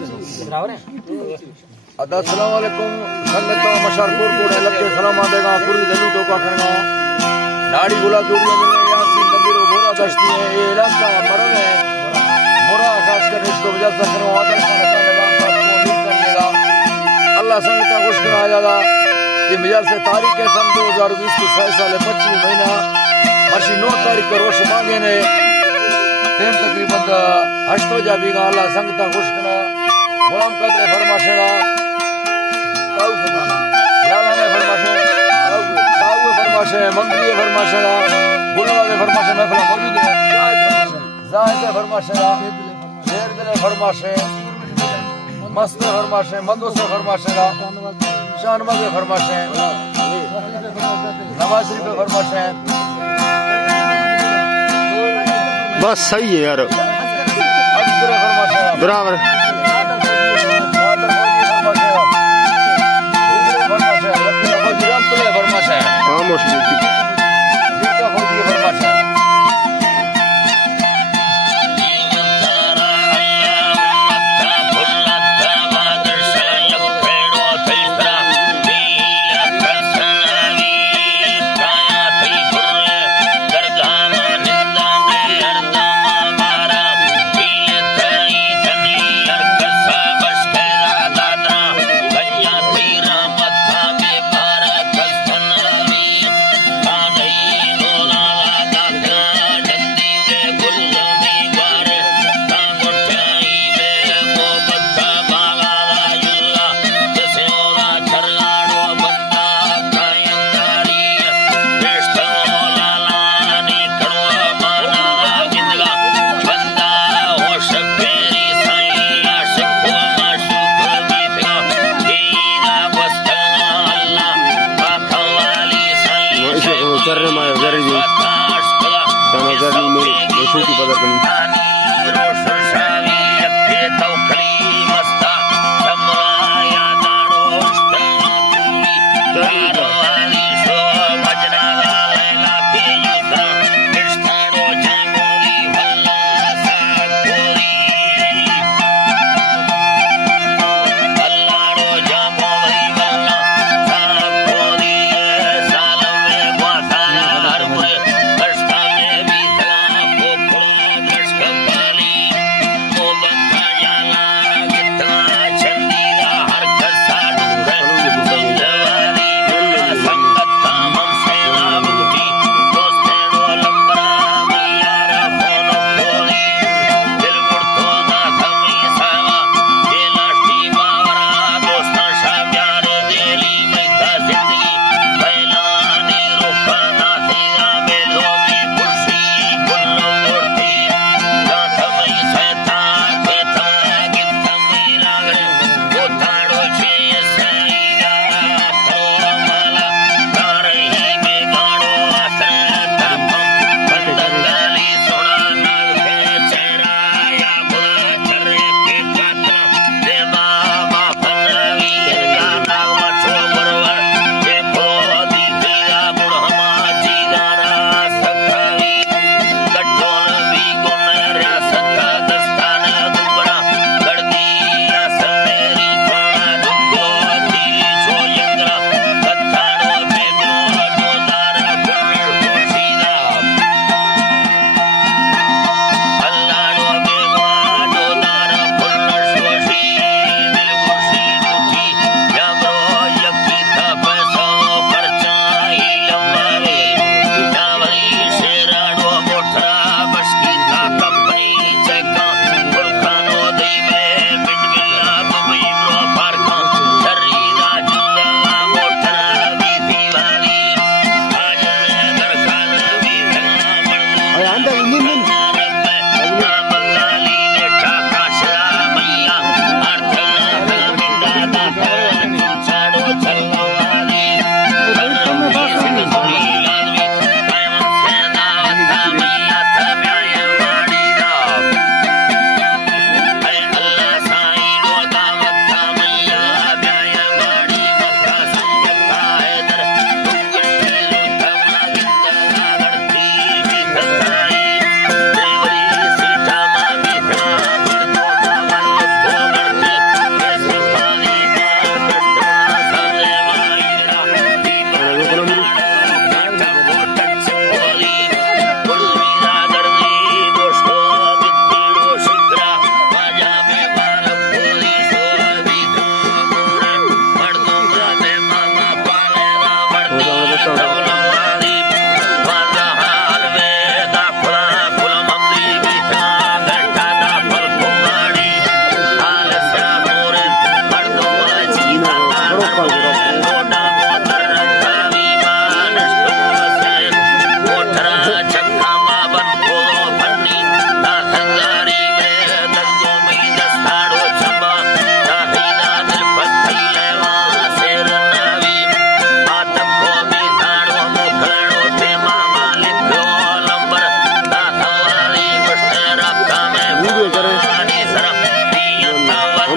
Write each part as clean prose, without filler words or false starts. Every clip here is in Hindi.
अस्सलाम वालेकुम संगत मशरपुर कोड़े लगे सलाम देगा पूरी दलू तो का करना नाड़ी गुला दूरिया में यासीन नबीरो घोड़ा दश्ती है ये इलाका मरन है मोरा खास कर इसको वजह से करो आदर खाना लगा पास को उम्मीद करिएगा अल्लाह संगत खुश करा जादा ये मिजाज से तारीख है सन 2020 को 6 साल 25 महीना मशी 9 तारीख को रोश मांगे ने टाइम तकरीबन 8 बजे बीगा अल्लाह संगत खुश करा गुलाम कदर फरमाशेगा ताऊ फरमाशे लाला ने फरमाशे ताऊ फरमाशे मंगली फरमाशेगा गुलाम ने फरमाशे महफिल मौजूद है जायद फरमाशेगा शेर दिल फरमाशे मस्त फरमाशे मदोस फरमाशेगा शानबाग फरमाशे नवाज शरीफ फरमाशे बस सही है यार बराबर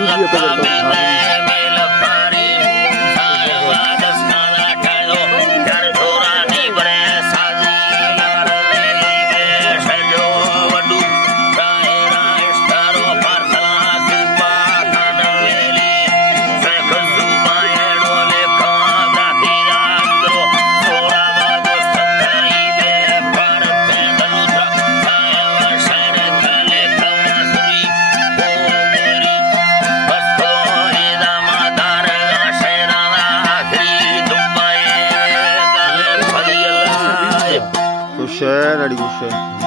दूसरी है कदर तो खुश है लड़ी खुश है।